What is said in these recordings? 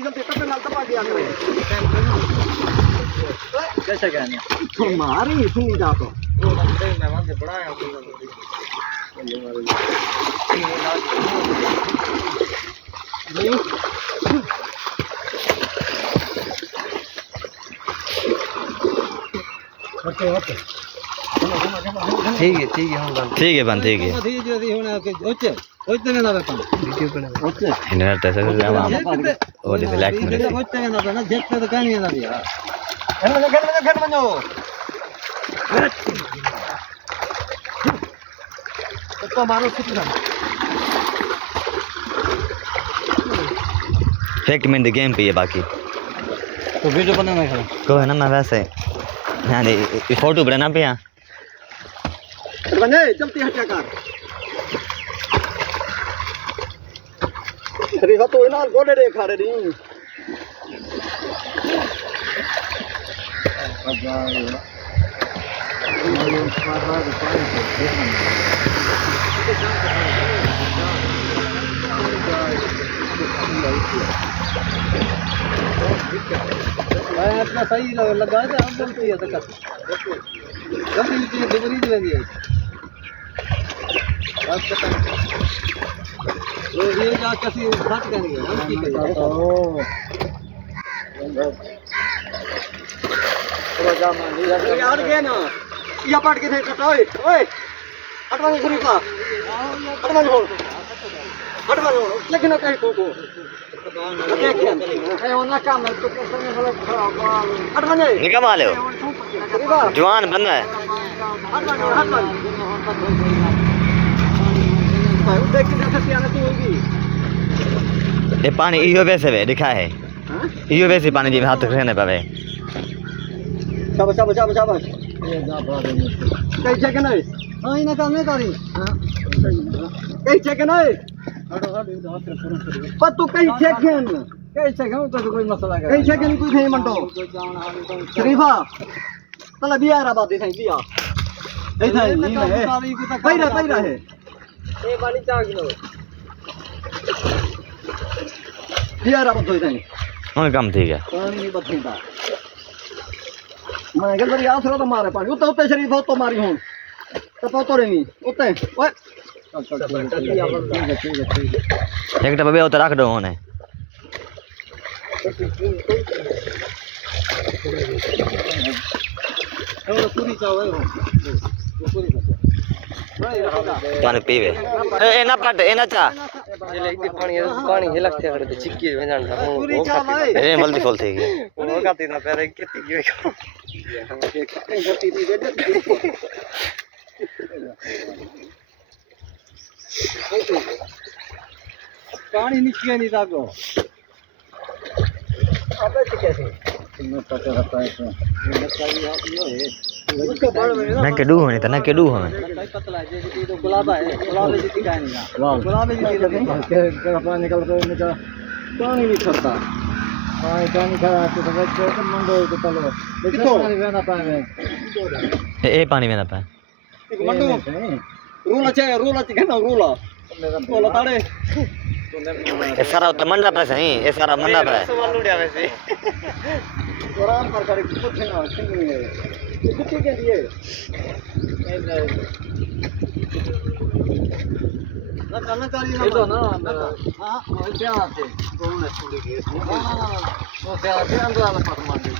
जल्दी टप्पे नाल टप्पा दिया करे कैसे कहने तुम्हारी सुनी जा तो वो बंदे मैं वहां से बड़ा आया नहीं ओके ओके ठीक है हम बंद ठीक है होना के ओचे ओचे ना बता वीडियो पे ओचे इन्हें तैसे से जावा और रिलैक्स में ओचे ना ना देखते तो कहानी ना दिया घर में तो मारो कितना फेक में द गेम पे ये बाकी तो वीडियो बनाना है को है ना मैं वैसे हां ये फोटो बनाना पे यहां बने चलती हटा कर अरे तो ना गोडे रे खा रही अपना सही लगा था हम बोलते हैं तक जल्दी डिलीवरी दे दी है बस पता ये जा कैसी बात करेंगे हम की करें थोड़ा जा मान लिया यार के ना या पाट के थे ओए ओए हटवा शरीफा हटवा हो लेकिन कहीं को निकमा ले जवान बंदा है ये पानी इहो वैसे वे दिखा है इहो वैसे पानी जी हाथ रहने पावे शाबाश ये जा बारे में कई जगह नहीं हां इना काम नहीं करी कई जगह नहीं पर तू कहीं सेकंड तो कोई मसला है कहीं सेकंड कोई नहीं मंटो शरीफा तला बियारा बात है दिया ऐसा नहीं है पैरा है ए पानी चाह किलो बियारा बात होई नहीं हां काम ठीक है पानी नहीं बथीदा मैं गल बड़ी आसरा तो मारे पानी उते शरीफा तो मारी हूं तो पतो नहीं उते ओए एक डब्बे उतर रख दो होने पूरी चावल पानी पीवे ए ना पट ए ना चा ये लेके पानी हिलकते करे चिक्की वेंजण पूरी चावल ए जल्दी खोल थी वो खाती ना पैर कितनी गई पानी नीचे नहीं जागो अबे कैसे मैं पता रहता है ना के डू होने तना के डू हमें पतला है ये तो गुलाबा है गुलाबे जी का नहीं वाह गुलाबे जी के पानी निकल तो इनका पानी नहीं छड़ता पानी खा तो मंडो तो चलो कितो वेना पाए ए पानी वेना पाए मंडो रूला चिकन रूला ताड़े ये सारा तो मंडा पे सही ये सारा मंडा पे सवाल उड़या वैसे आराम कर करे कुछ ना ये कुछ के लिए ना करना चाहिए ना तो ना हां वो क्या आते कौन है छोड़ के वो क्या आते अंदर वाला पास मार दे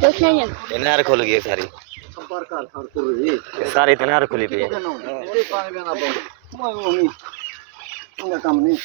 तो नहीं इनार खोल गई सारी संपर्क कर रही सारी इनार खुली पे पानी देना बहुत मैं वो नहीं उनका काम नहीं